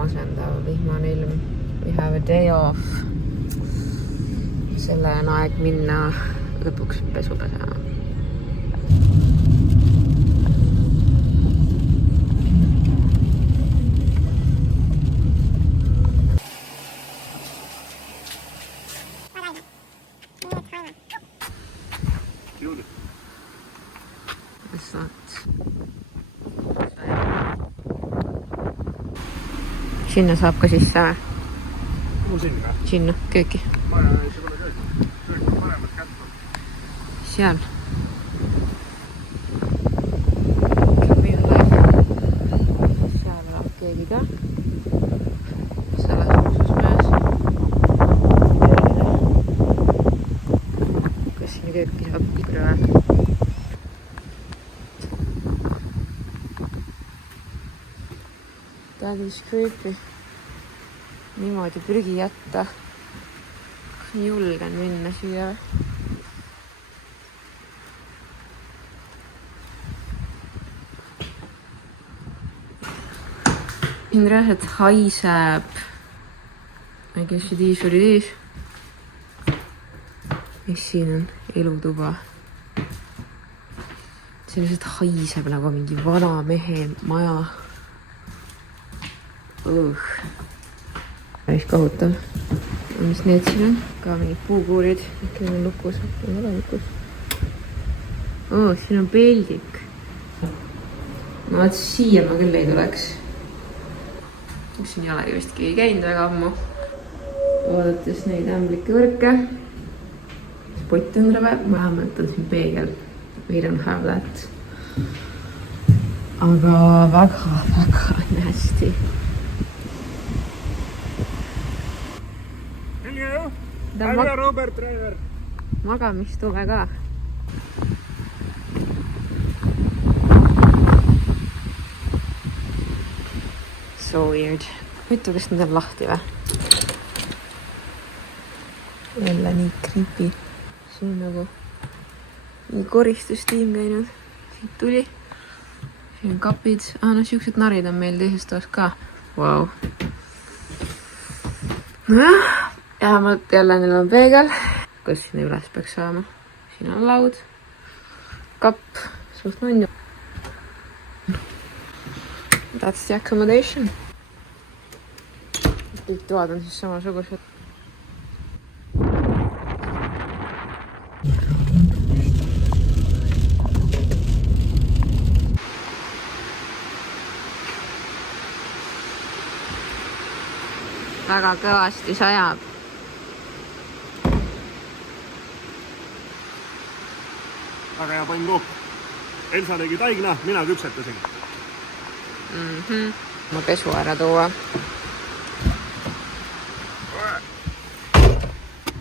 masendav vihmane ilm. We have a day off. Selle on aeg minna lõpuks pesu pesema. Sinna saab ka sisse või? Sinna? Sinna, kööki. Ma ei saa kööki. Kööki on paremat kätte. Seal. Seal elab keegi ka. Selles muusus möös. Kas sinna kööki saab külla või? That is creepy. Niimoodi prügi jätta. Julgen minna siia. Siin reaalselt haiseb. I guess it is what it is. Mis siin on? Elutuba. Siin lihtsalt haiseb nagu mingi vana mehe maja. Päris kohutav. Mis need siin on? Ka mingid puukuurid. Äkki on lukus. Ei ole lukus. Siin on peldik. No vaat siia ma küll ei tuleks. Siin ei olegi vist keegi käinud väga ammu. Vaadates neid ämblike võrke. Spott on rõve. Vähemalt on siin peegel. We don't have that. Aga väga nasty. Hello, Robert Driver. Magamistume ka. So weird. Huvitav, kas need on lahti või? Jälle nii creepy. Siin nagu nii koristustiim käinud. Siit tuli. Siin on kapid. No siuksed narid on meil teises toas ka. Wow. Vähemalt jälle neil on peegel. Kas sinna üles peaks saama? Siin on laud. Kapp. Suht nunju. That's the accommodation. Kõik toad on siis samasugused. Väga kõvasti sajab. Väga hea pannkoop. Elsa tegi taigna, mina küpsetasin. Ma pesu ära tuua.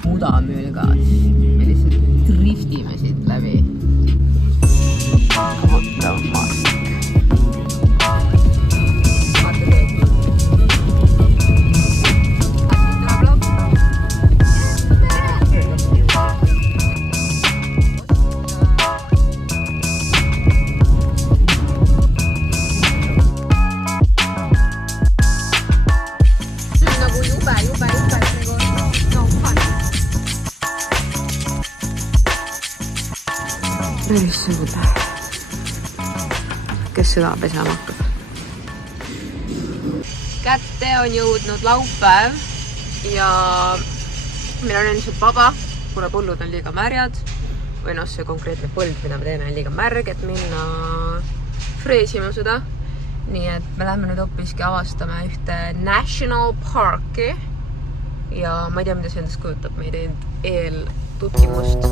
Mudamüülgas. Me lihtsalt driftime siit läbi. What the fuck? Issand. Kes seda pesema hakkab? Kätte on jõudnud laupäev ja meil on endiselt vaba, kuna põllud on liiga märjad või see konkreetne põld, mida me teeme, on liiga märg, et minna freesima seda. Nii et me lähme nüüd hoopiski avastame ühte National Parki ja ma ei tea, mida see endast kujutab, me ei teinud eeltutkimust.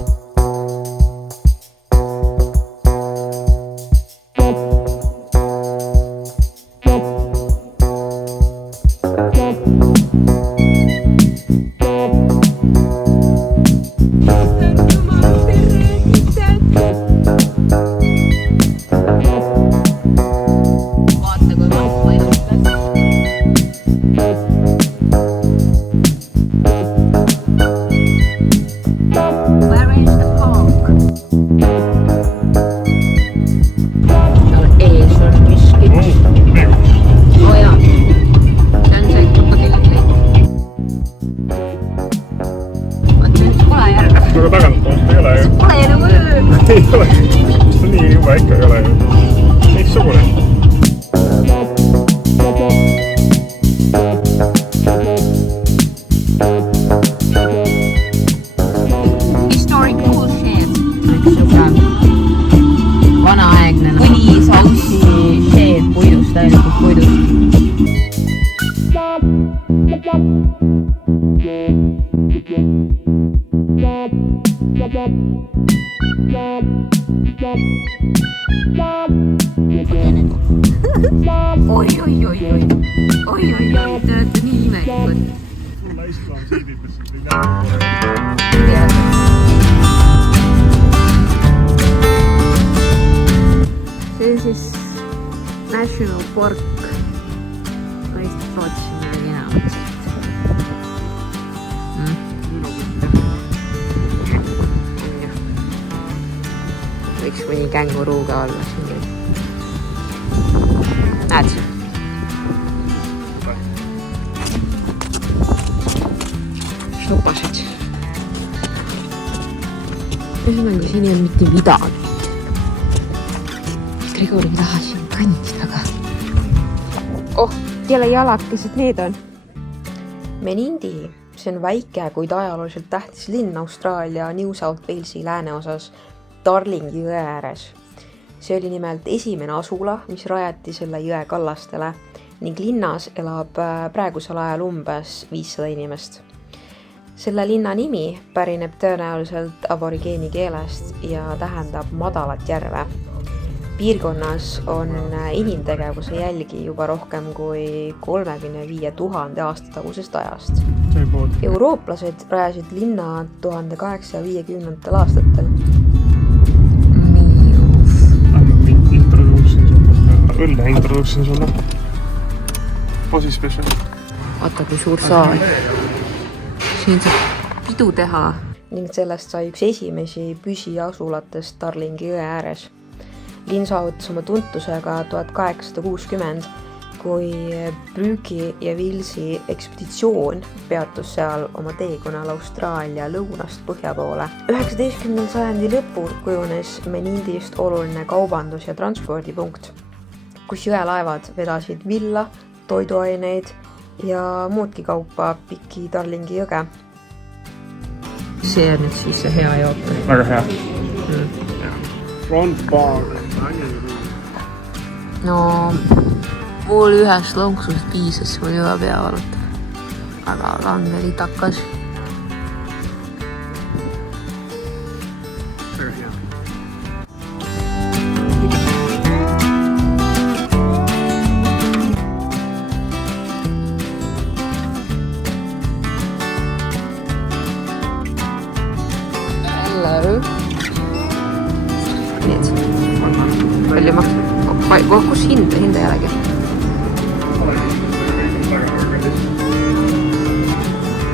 Where is the ikka ei ole teistsugune. Historic bullshit. Vanaaegne põlisaussi shit puidust, täielikult puidust. Oi, te olete nii imelikud. Sulla islam siidipes. See on siis National Park. Ma lihtsalt lootsin midagi enamat siit. Võiks mõni känguruu ka olla siin. Näed? Šopasid. Ühesõnaga, siin ei ole mitte midagi. Grigori taha siin kandi taga. Kelle jalakesed need on? Menindi. See on väike, kuid ajalooliselt tähtis linn Austraalia New South Walesi lääneosas Darlingi jõe ääres. See oli nimelt esimene asula, mis rajati selle jõe kallastele ning linnas elab praegusel ajal umbes 500 inimest. Selle linna nimi pärineb tõenäoliselt aborigeeni keelest ja tähendab madalat järve. Piirkonnas on inimtegevuse jälgi juba rohkem kui 35 000 aasta tagusest ajast. Eurooplased rajasid linna 1850 aastatel. Õlle introduksin sulle. Posi special. Vaata, kui suur saal. Siin saab pidu teha. Ning sellest sai üks esimesi püsiasulatest Darlingi jõe ääres. Linn saavutas oma tuntusega 1860, kui Brooki ja Willsi ekspeditsioon peatus seal oma teekonnal Austraalia lõunast põhja poole. 19. sajandi lõpul kujunes Menindist oluline kaubandus- ja transpordipunkt, kus jõelaevad vedasid villa, toiduaineid ja muudki kaupa piki Darlingi jõge. See on nüüd siis see hea joop. Väga hea. Front bar. No, mul ühest lonksust piisas, mul juba pea valutab. Aga langeli takas. Väga hea. Hello. Need. Palju maksab? Kus hinda jällegi?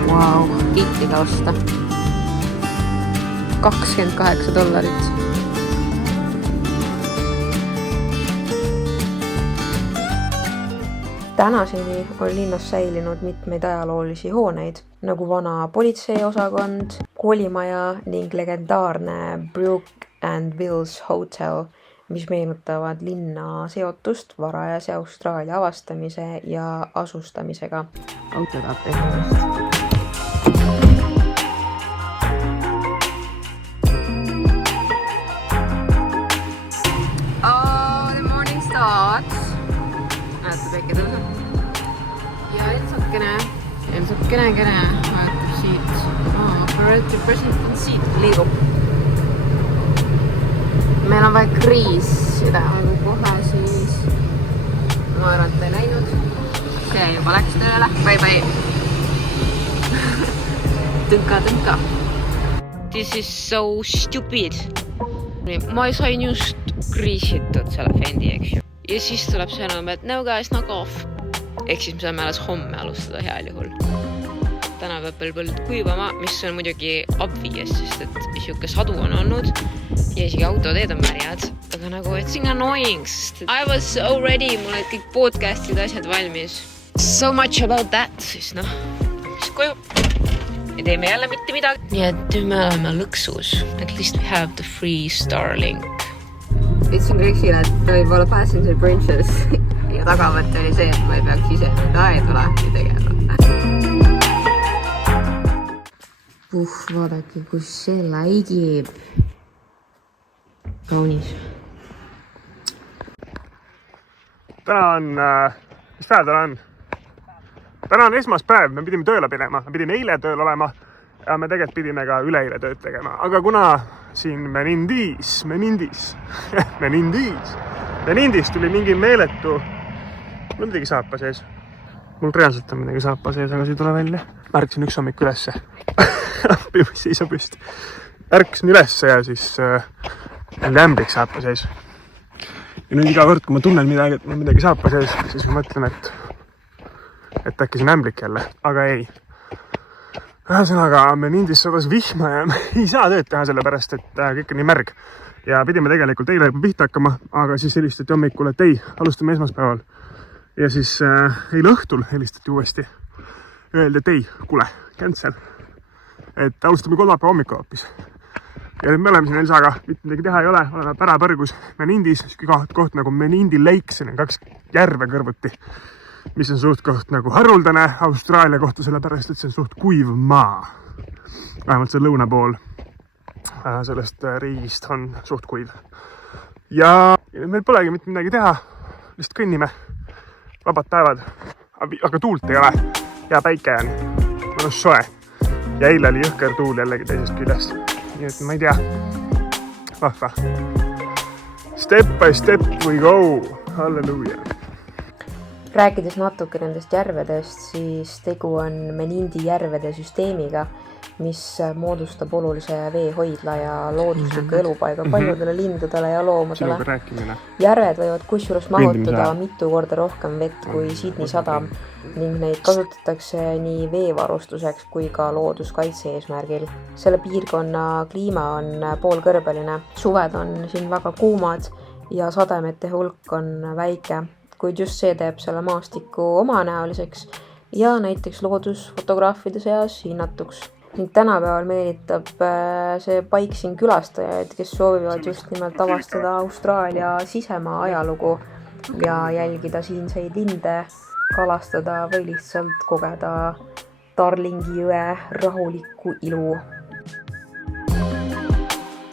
Vau, kiitiga osta. $28. Tänaseni on linnas säilinud mitmeid ajaloolisi hooneid, nagu vana politseiosakond, koolimaja ning legendaarne Brooke and Will's Hotel, mis meenutavad linna seotust varajase Austraalia avastamise ja asustamisega. Auto tahab tehast. Oh, the morning starts. Näete, päike tõuseb. Ja ilmsakene vaatab siit. Operator president on siit, liigub. Meil on vaja kriisida kohe siis. Ma arvan, et ta ei läinud. See juba läks tööle. Bye. Tõnka. This is so stupid. Ma sain just kriisitud selle fendi, eks ju. Ja siis tuleb sõnum, et no guys, knock off. Ehk siis me saame alles homme alustada heal juhul. Täna peab veel põld kuivama, mis on muidugi obvious, sest et siuke sadu on olnud ja isegi autoteed on märjad. Aga nagu, it's annoying, sest I was so ready, mul olid kõik podcastid asjad valmis. So much about that, siis noh, mis koju. Ja teeme jälle mitte midagi. Nii et me oleme lõksus. At least we have the free Starlink ütlesin Grexile, et ta võib olla passenger princess ja tagamõte oli see, et ma ei peaks ise nüüd aedu lahti tegema. Vaadake, kus see läigib. Kaunis. Täna on, mis päev täna on? Täna on esmaspäev, me pidime tööle minema, me pidime eile tööl olema ja me tegelikult pidime ka üleeile tööd tegema. Aga kuna siin Menindis tuli mingi meeletu, mul midagi saapa sees. Mul reaalselt on midagi saapa sees, aga see ei tule välja. Märksin üks hommik ülesse. Seisa püsti. Ärkasin ülesse ja siis lämblik saapa sees. Ja nüüd iga kord, kui ma tunnen midagi, et mul midagi saapa sees, siis ma mõtlen, et äkki see on ämblik jälle, aga ei. Ühesõnaga, Menindis sadas vihma ja me ei saa tööd teha sellepärast, et kõik on nii märg. Ja pidime tegelikult eile juba pihta hakkama, aga siis helistati hommikul, et ei, alustame esmaspäeval. Ja siis eile õhtul helistati uuesti. Öeldi, et ei, kuule, cancel. Et alustame kolmapäeva hommikul hoopis. Ja nüüd me oleme siin Elsaga, mitte midagi teha ei ole, oleme pärapõrgus Menindis, koht nagu Menindi Lake, siin on 2 järve kõrvuti, mis on suht koht nagu haruldane Austraalia kohta, sellepärast, et see on suht kuiv maa. Vähemalt see lõuna pool sellest riigist on suht kuiv. Ja meil polegi mitte midagi teha, lihtsalt kõnnime, vabad päevad, aga tuult ei ole ja päike on mõnus soe. Ja eile oli jõhker tuul jällegi teisest küljest. Nii et ma ei tea, vahva. Step by step we go, halleluuja. Rääkides natuke nendest järvedest, siis tegu on Menindi järvede süsteemiga, mis moodustab olulise veehoidla ja loodusliku elupaiga paljudele lindudele ja loomadele. Järved võivad kusjuures mahutada mitu korda rohkem vett kui Sydney sadam ning neid kasutatakse nii veevarustuseks kui ka looduskaitse eesmärgil. Selle piirkonna kliima on poolkõrbeline. Suved on siin väga kuumad ja sademete hulk on väike, kuid just see teeb selle maastiku omanäoliseks ja näiteks loodusfotograafide seas hinnatuks. Ning tänapäeval meelitab see paik siin külastajaid, kes soovivad just nimelt avastada Austraalia sisemaa ajalugu ja jälgida siinseid linde, kalastada või lihtsalt kogeda Darlingi jõe rahulikku ilu.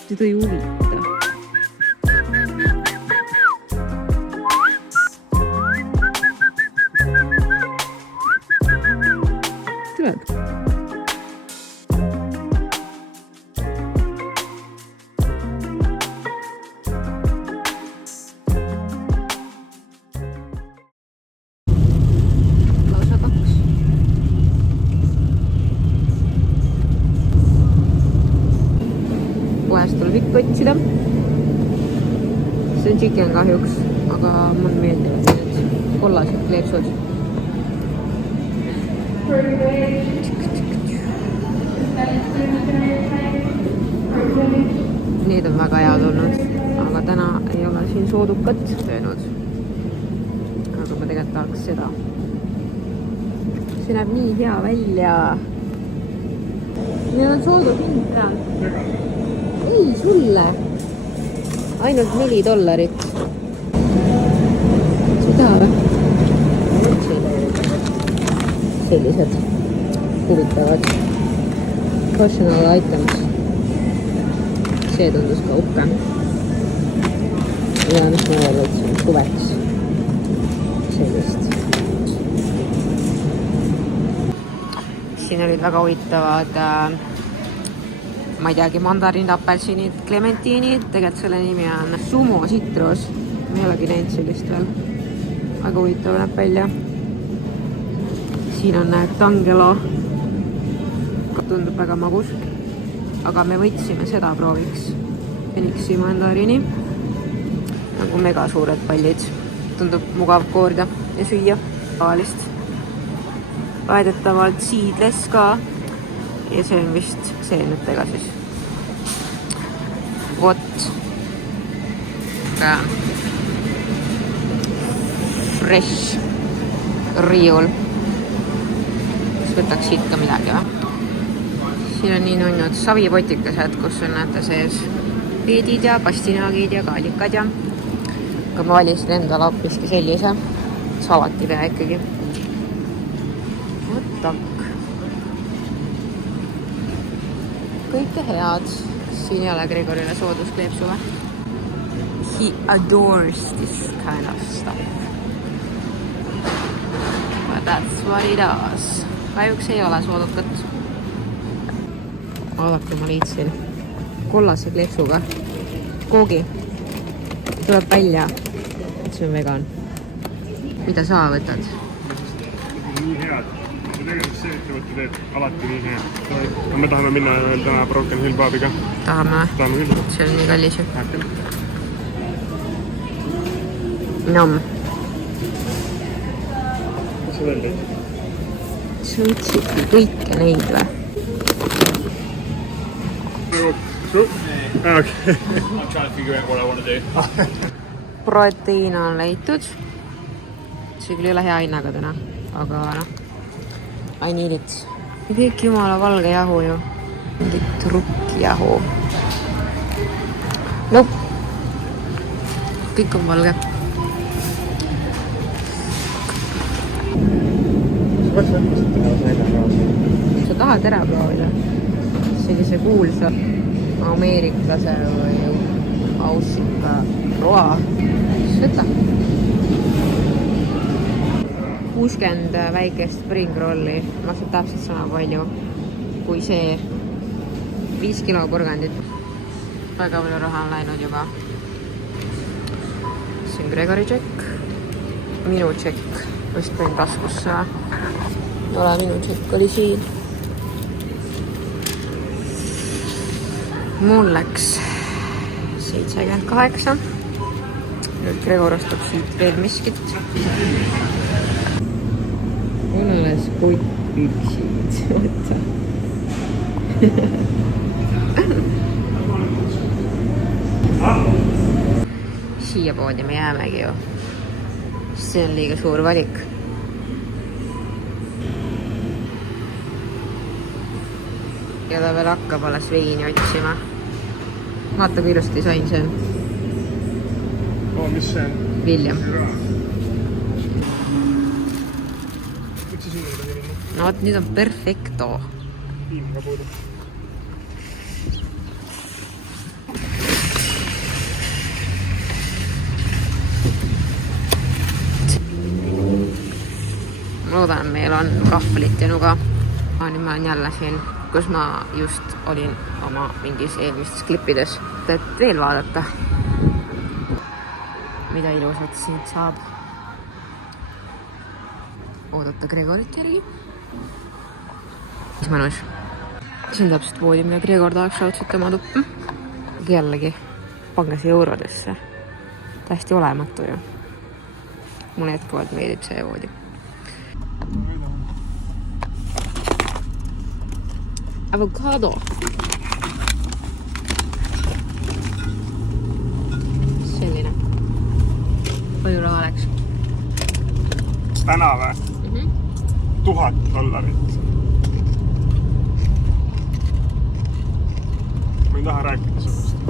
Seda ei huvita. Tuleb. Poest tuleb ikka otsida. See on chicken kahjuks, aga mulle meeldivad need kollased kleepsud. Need on väga head olnud, aga täna ei ole siin soodukat söönud. Aga ma tegelikult tahaks seda. See näeb nii hea välja. Need on sooduhind täna. Ei, sulle. Ainult $4. Seda või? Sellised huvitavad personal items. See tundus ka uhke. Ja mis ma võtsin suveks. Sellist. Siin olid väga huvitavad ma ei teagi, mandariinid, apelsinid, clementiinid, tegelikult selle nimi on Sumo Citrus. Ma ei olegi näinud sellist veel. Väga huvitav näeb välja. Siin on Tangelo. Tundub väga magus. Aga me võtsime seda prooviks. Phoenixi mandariini. Nagu mega suured pallid. Tundub mugav koorida ja süüa. Tavalist. Väidetavalt seedless ka. Ja see on vist seenetega siis. Vot. Fresh riiul. Kas võtaks siit ka midagi või? Siin on nii nunnud savipotikesed, kus on näete sees peedid ja pastinaagid ja kaalikad ja aga ma valisin endale hoopiski sellise salatipea ikkagi. Võtak. Kõike head. Siin ei ole Gregorile sooduskleepsu või? He adores this kind of stuff. But that's what he does. Kahjuks ei ole soodukat. Vaadake, ma liitsin kollase kleepsuga koogi. Tuleb välja, et see on vegan. Mida sa võtad? Nii head. Ja tegelikult see ettevõtte teeb alati nii head. Me tahame minna veel täna Broken Hill Pubiga. Tahame küll. See on nii kallis. Nom. Kas sa veel teed? Sa võtsidki kõike neid või? Okay. I'm trying to figure out what I want to do. Proteiin on leitud. See küll ei ole hea hinnaga täna, aga noh. I need it. Ja kõik jumala valge jahu ju. Mingi trukkjahu. Nope. Kõik on valge. Sa tahad ära proovida? Sellise kuulsa ameeriklase või aussika roa. Võta. 60 väikest spring rolli maksab täpselt sama palju kui see 5 kilo porgandit. Väga palju raha on läinud juba. See on Gregori tšekk. Minu tšekk. Vist panin taskusse. Ole, minu tšekk oli siin. Mul läks 78. Nüüd Gregor ostab siit veel miskit. Mul alles kottpüksid. Oota. Siia poodi me jäämegi ju. See on liiga suur valik. Ja ta veel hakkab alles veini otsima. Vaata, kui ilusti disain see on. Mis see on? William. Miks see sinna tegi minna? No vot, nüüd on perfecto. Piim ka puudu. Ma loodan, meil on kahvlit ja nuga. Nüüd ma olen jälle siin, kus ma just olin oma mingis eelmistes klippides. Et veel vaadata, mida ilusat siit saab. Oodata Gregorit järgi. Mis mõnus. See on täpselt voodi, mida Gregor tahaks raudselt oma tuppa. Jällegi, pange see eurodesse. Täiesti olematu ju. Mulle jätkuvalt meeldib see voodi. Avocado. Selline. Palju raha läks? Täna või? $1000. Ma ei taha rääkida sellest.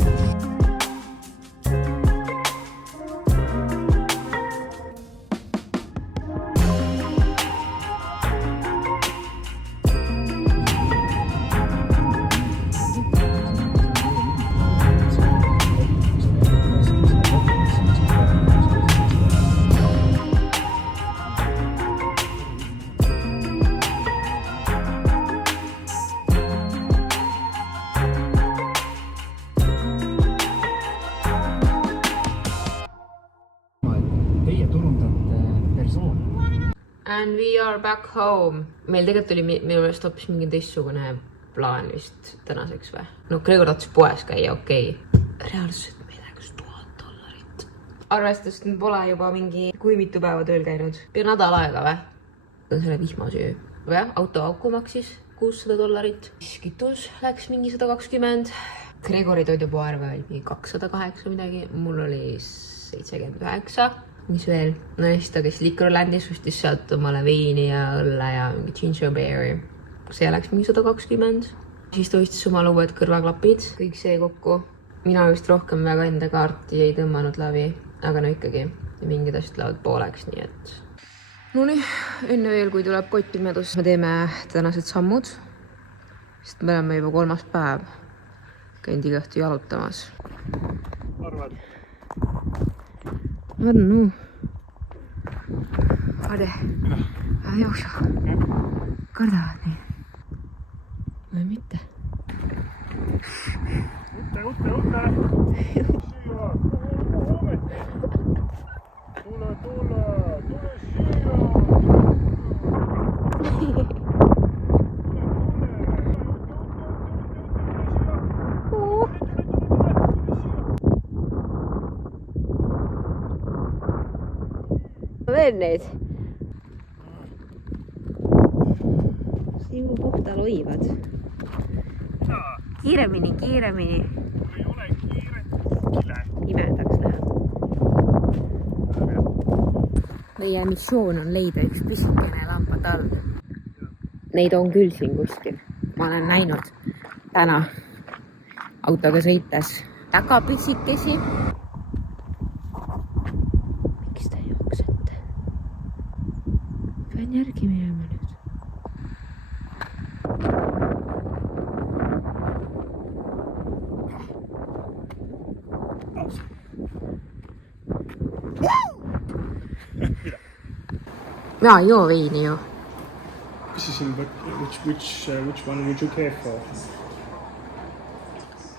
And we are back home. Meil tegelikult oli minu meelest hoopis mingi teistsugune plaan vist tänaseks või? No Gregor tahtis poes käia, okei. Reaalselt meil läks $1000. Arvestust pole juba mingi kui mitu päeva tööl käinud. Pea nädal aega või? On selle vihmasöö. Või autoauku maksis $600. Kitus läks mingi 120. Gregori toidupoarve oli mingi 208 midagi. Mul oli 79. Mis veel? No ja siis ta käis Liquorlandis, võstis sealt omale veini ja õlle ja mingi ginger beer'i. See läks mingi 120. Siis ta võstis omale uued kõrvaklapid. Kõik see kokku. Mina vist rohkem väga enda kaarti ei tõmmanud läbi. aga no ikkagi mingid asjad lähevad pooleks, nii et nonii, enne veel, kui tuleb kott pimedus, me teeme tänased sammud, sest me oleme juba 3. päev käinud iga õhtu jalutamas. Arvad? Annu. Ade. Jooksu. Kardavad nii. Või mitte? Utte! Tule veel neid. Sigu kohta loivad. Kiiremini. Ei ole kiire kuskile. Imedaks läheb. Meie missioon on leida üks pisikene lambatalv. Neid on küll siin kuskil. Ma olen näinud täna autoga sõites väga pisikesi. Miks ta jooksete? Pean järgi minema nüüd. Mina ei joo veini ju. Which one would you care for?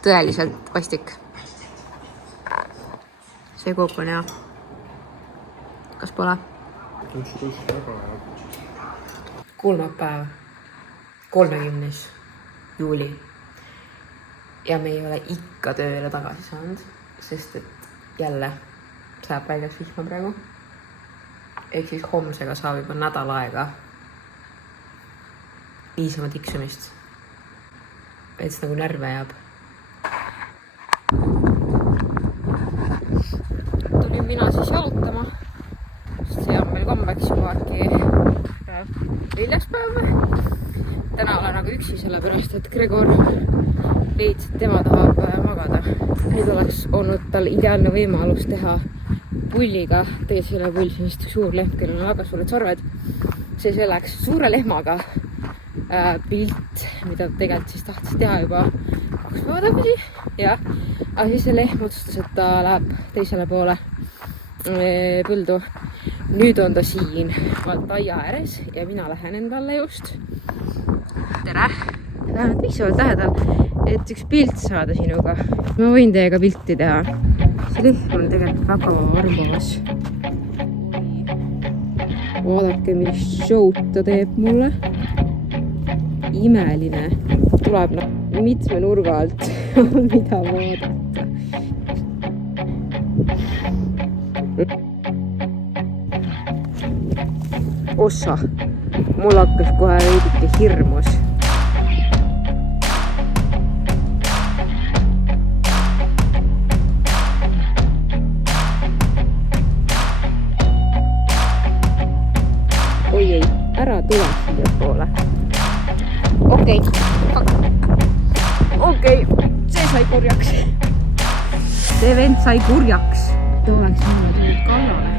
Tõeliselt vastik. See kook on hea. Kas pole? Kolmapäev, 30. juuli. Ja me ei ole ikka tööle tagasi saanud, sest et jälle saab väljaks vihma praegu. Ehk siis homsega saab juba nädal aega niisama tiksumist. Et nagu närve jääb. Tulin mina siis jalutama. See on meil kombeks juba äkki 4. päev. Täna olen aga üksi sellepärast, et Gregor leidis, et tema tahab magada. Nüüd oleks olnud tal ideaalne võimalus teha pulliga, tegelikult see ei ole pull, see on suur lehm, kellel on väga suured sarved. See selleks suure lehmaga pilt, mida tegelikult siis tahtis teha juba 2 päeva tagasi. Ja, aga siis see lehm otsustas, et ta läheb teisele poole põldu. Nüüd on ta siin aia ääres ja mina lähen endale just. Tere! Lähen piisavalt lähedal, et üks pilt saada sinuga. Ma võin teiega pilti teha. See lehm on tegelikult väga armas. Vaadake, millist show'd ta teeb mulle. Imeline. Tuleb mitme nurga alt, mida vaadata. Ossa, mul hakkas kohe veidike hirmus. Oi ei, ära tule siia poole. Okei, see sai kurjaks. See vend sai kurjaks. Ta oleks mulle tulnud kallale.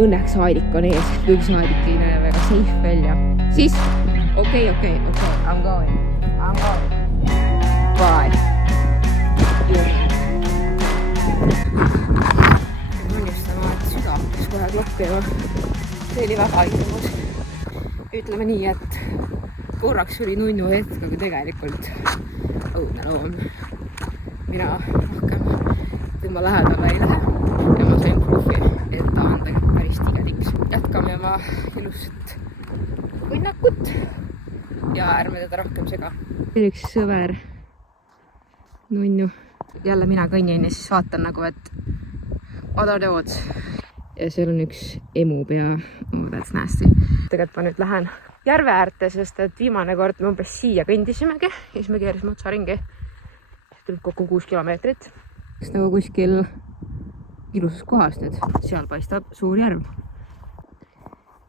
Õnneks Aidik on ees, kuigi Aidik ei näe väga safe välja. Siis, okei, I'm going. Bye. Mõnistama, et süda hakkas kohe kloppima. See oli väga ilmus. Ütleme nii, et korraks oli nunnu hetk, aga tegelikult õudne loom. Mina rohkem tema lähedale ei lähe. Ja ma sain proofi, et ta on tegelikult päris tigediks. Jätkame oma ilusat kõnnakut ja ärme teda rohkem sega. Üks sõver, nunnu. Jälle mina kõnnin ja siis vaatan nagu, et what are the odds? Ja seal on üks emu pea. Oh, that's nasty. Tegelikult ma nüüd lähen järve äärte, sest et viimane kord me umbes siia kõndisimegi ja siis me keerisime otsa ringi. Tuleb kokku 6 kilomeetrit. Nagu kuskil ilusas kohas nüüd. Seal paistab suur järv.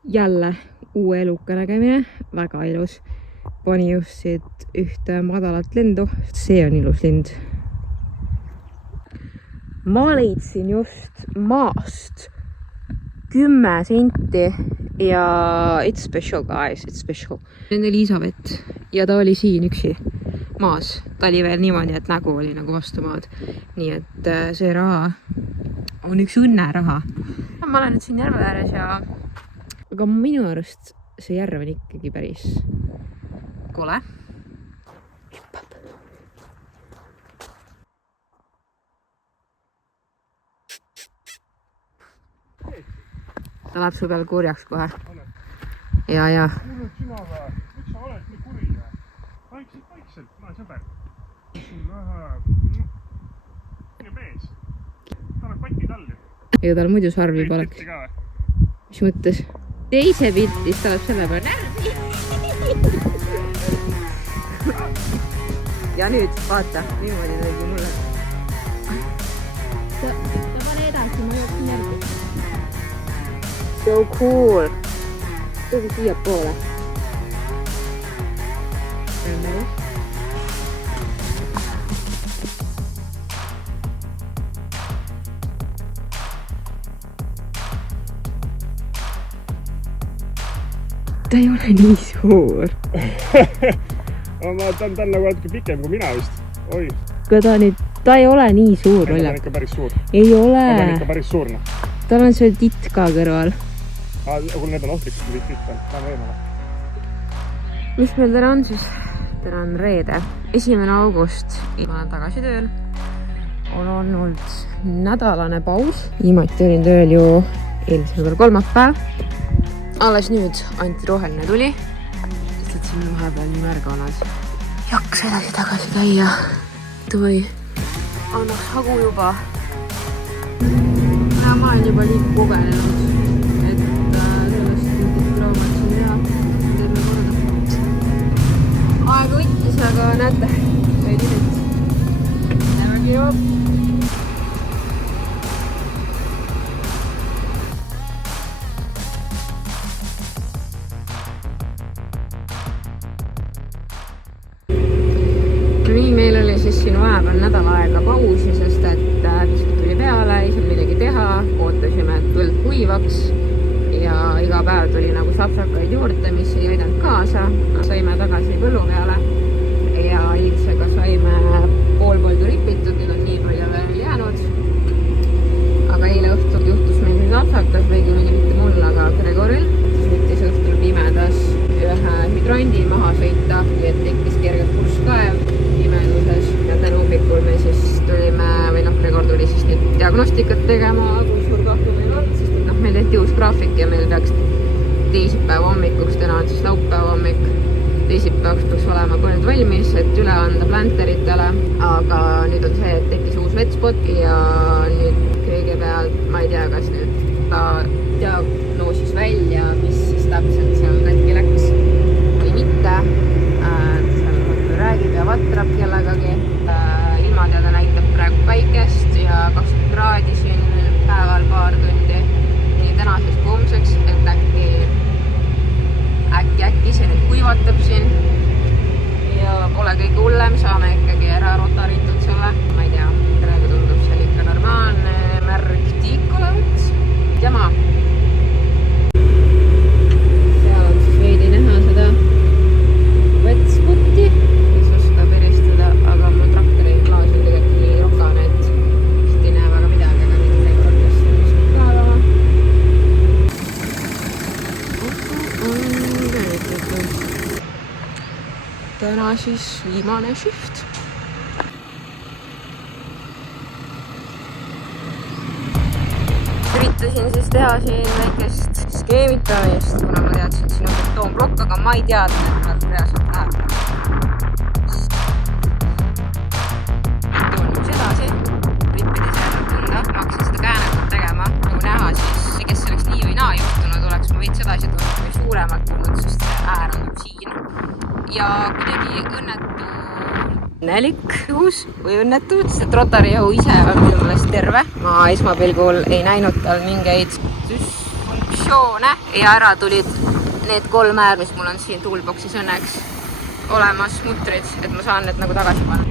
Jälle uue eluka nägemine. Väga ilus. Pani just siit ühte madalat lendu. See on ilus lind. ma leidsin just maast 10 senti ja it's special guys, it's special. Enne Elisabeth ja ta oli siin üksi maas. Ta oli veel niimoodi, et nägu oli nagu vastu maad. Nii et see raha on üks õnneraha. Ma olen nüüd siin järve ääres ja aga minu arust see järv on ikkagi päris kole. Ta läheb su peal kurjaks kohe. Ja. Mul on sina või? Miks sa oled nii kuri? Vaikselt, ma olen sõber. Minu mees. Ta on pati talli. Ega tal muidu sarvi poleks. Mis mõttes? Teise piltis ta läheb selle peale närvi. Ja nüüd, vaata, niimoodi tegi mulle. Ta pane edasi, ma jooksin järgi. So cool. Tuli siia poole. Ta ei ole nii suur. Ta on nagu natuke pikem kui mina vist. Oi. Ta ei ole nii suur. Ta on ikka päris suur. Ei ole. Ta on ikka päris suur. Tal on see titt ka kõrval. Kui need on ohtlikud, kui titt on. Ta on võimale. Mis meil täna on siis? Täna on reede. 1. august. Ma olen tagasi tööl. On olnud nädalane paus. Viimati olin tööl ju eelmise nädal kolmapäev. Alles nüüd anti roheline tuli. Sest et siin vahepeal nii märga olnud. Jaksa edasi tagasi käia. Toi annaks hagu juba. Ja ma olen juba liiku kogenenud. Et sellest mingit traumat siin teha. Teeme korda. Aega võttis, aga näete. Ei tihit. Never give up. Nii, meil oli siis siin vahepeal nädal aega pausi, sest et pisut tuli peale, ei saanud midagi teha, ootasime, et põld kuivaks ja iga päev tuli nagu sapsakaid juurde, mis ei aidanud kaasa. Saime tagasi põllu peale ja Iltsega saime pool ripitud, nüüd on nii palju veel jäänud. Aga eile õhtul juhtus meil nüüd sapsakas, veegimegi mitte mul, aga Gregoril. Võttis õhtul pimedas ühe hüdrandi maha sõita, nii et tekkis kergelt purskkaev pimeduses. Ja täna hommikul me siis tulime, või Gregor tuli siis nüüd diagnostikat tegema, kui suur kahju meil on, sest et meil tehti uus graafik ja meil peaks teisipäeva hommikuks, täna on siis laupäeva hommik, teisipäevaks peaks olema põld valmis, et üle anda planteritele, aga nüüd on see, et tekkis uus vetspot ja nüüd kõigepealt, ma ei tea, kas nüüd ta diagnoosis välja, mis siis täpselt seal katki läks või mitte. Seal räägib ja vatrab kellegagi. Ilmateada näitab praegu päikest ja 20 kraadi siin päeval paar tundi. Nii tänasest kui homseks, et äkki see nüüd kuivatab siin. Ja pole kõige hullem, saame ikkagi ära rotaritud selle. Ma ei tea, praegu tundub seal ikka normaalne märg tiik olevat. Jama. Seal on siis veidi näha seda vetspotti, mis oskab eristada, aga mul traktori klaas on tegelikult nii rokane, et vist ei näe väga midagi, aga nüüd Gregorist oskab ka olema. Täna siis viimane shift. Üritasin siis teha siin väikest skeemitamist, kuna ma teadsin, et siin on betoonblokk, aga ma ei teadnud, et nad reaalselt läheb. Toon edasi, rippides jäänud tunda, ma hakkasin seda käänetut tegema. Nagu näha, siis kes selleks nii või naa juhtunud oleks, ma veits edasi tulnud või suuremalt tulnud, sest see äär on siin. Ja kuidagi õnnelik juhus või õnnetud, sest Rotary-jõu ise on minu meelest terve. Ma esmapilgul ei näinud tal mingeid funktsioone ja ära tulid need 3 äär, mis mul on siin toolboxis õnneks olemas mutrid, et ma saan need nagu tagasi panna.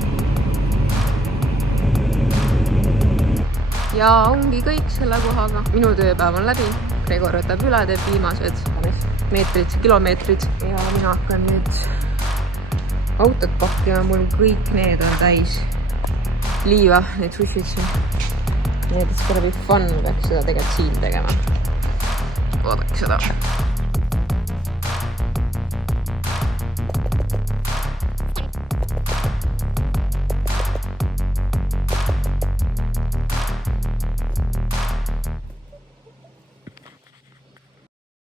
ja ongi kõik selle kohaga. Minu tööpäev on läbi. Gregor võtab üle, teeb viimased meetrid, kilomeetrid ja mina hakkan nüüd autot pakkima. Mul kõik need on täis liiva, need sushid siin. Need, it's gonna be fun, peaks seda tegelikult siin tegema. Oodake seda.